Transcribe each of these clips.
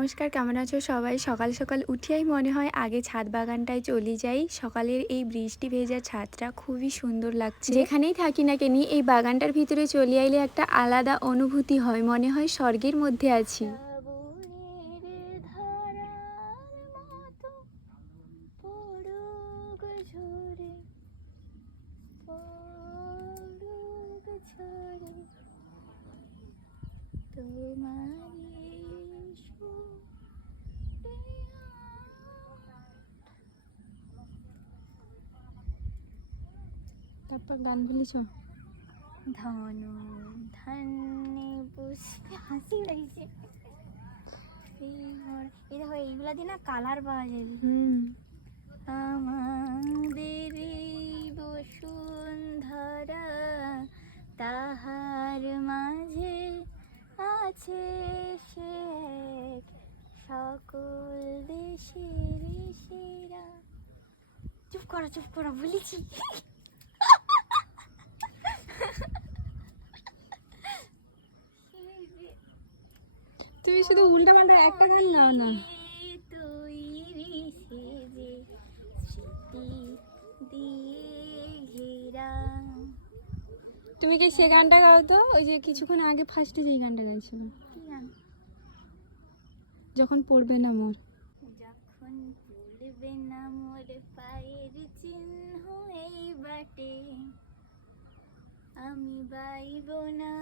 নমস্কার কেমন আছো সবাই? সকাল সকাল উঠিয়াই মনে হয় আগে ছাদ বাগানটায় চলে যাই। সকালের এই বৃষ্টি ভেজা ছাদটা খুবই সুন্দর লাগছে। যেখানেই থাকি না কেনি এই বাগানটার ভিতরে চলে আইলে একটা আলাদা অনুভূতি হয় মনে হয় স্বর্গের মধ্যে আছি। শ্রাবণের তারপর গান বলিছ? ধন ধান্যে পুষ্পে হাসি লাগছে এই দেখো এইগুলা দিয়ে না কালার পাওয়া যাবে হুম। আমাদের বসুন্ধরা তাহার মাঝে আছে সে সকল দেশের সেরা চুপ করো চুপ করো বলেছি। তুমি শুধু উল্টা পাল্টা একটা গান গাও না। তুমি কি সে গানটা গাও তো? ওই যে কিছুক্ষণ আগে ফার্স্টে যেই গানটা গাইছিল যখন পড়বে না মোর। যখন পড়বে না মোর পায়ের চিহ্ন এই বাটে, আমি বাইব না।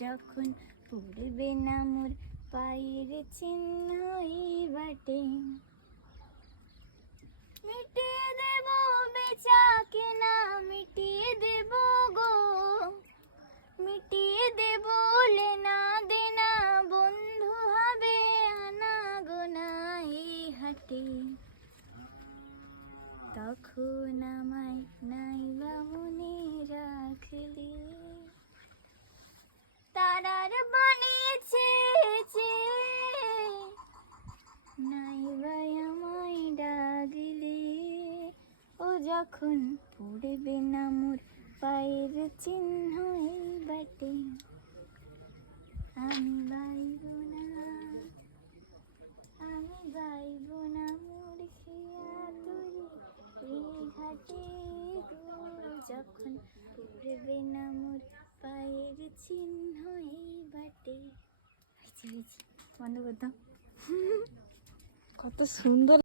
যখন পড়বে না মোর পায়ের চিহ্ন বাটে। মিটিয়ে দেব বেচা কেনা মিটিয়ে দেব গো। মিটিয়ে দেব লেনা দেনা, বন্ধু হবে আনা গোনা এই হাটে। তখন আমায় নাইবা মনে ও যখন পড়বে না মোর পায়ের চিহ্ন এই বাটে। আমি বাইব না, আমি বাইব না মোর খেয়া তরি এই ঘাটে যখন পড়বে না মোর পায়ের চিহ্ন এই বাটে। হয়েছে হয়েছে বন্ধ করতাম কত সুন্দর